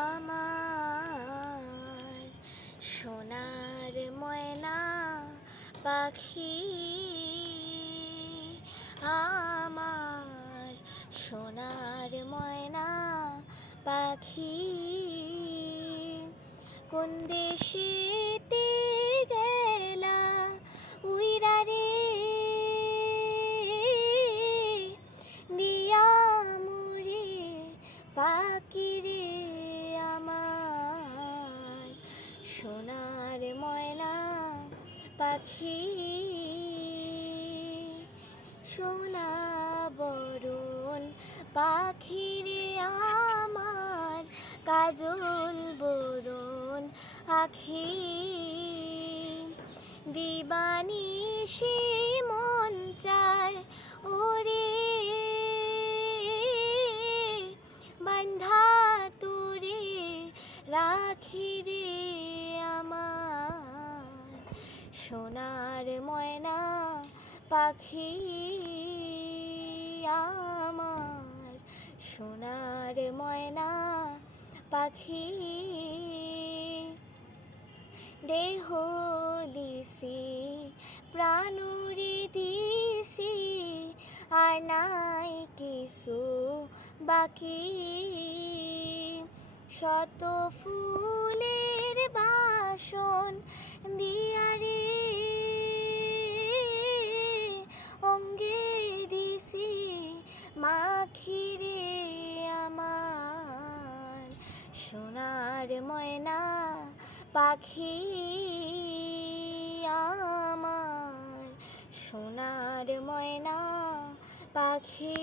আমার সোনার ময়না পাখি, আমার সোনার ময়না পাখি, কোন দেশেতে গেলা উইরা রে, দিয়া মুড়ি পাখি রে আমার সোনার ময়না পাখি। সোনা বরণ পাখি রে আমার কাজল বরণ আখি, দিবানিশি মন চায় ওরে বান্ধা তোরে রাখি রে আমার সোনার ময়না পাখি, আমার সোনার ময়না পাখি। দেহ দিছি প্রাণরে দিছি আর নাই কিছু বাকি, শত ফুলের বাসন দিয়া রে অঙ্গে দিছি মাখি রে আমার সোনার ময়না পাখি, আমার সোনার ময়না পাখি।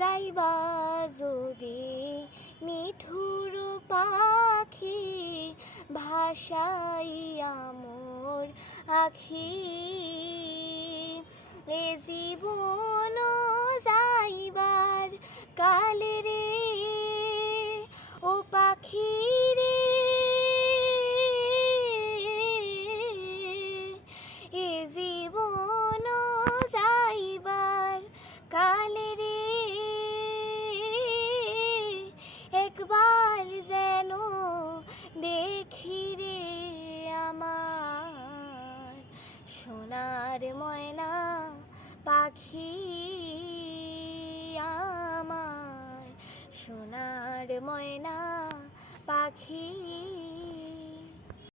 যাইবা যদি নিঠুর পাখি ভাষাইয়া মোর আখি, এ জীবন যাইবার কালে রে ও পাখি রে, এ জীবন যাইবার কালে রে একবার যেন দেখি রে আমার সোনার ময়না পাখি, আমার সোনার ময়না পাখি।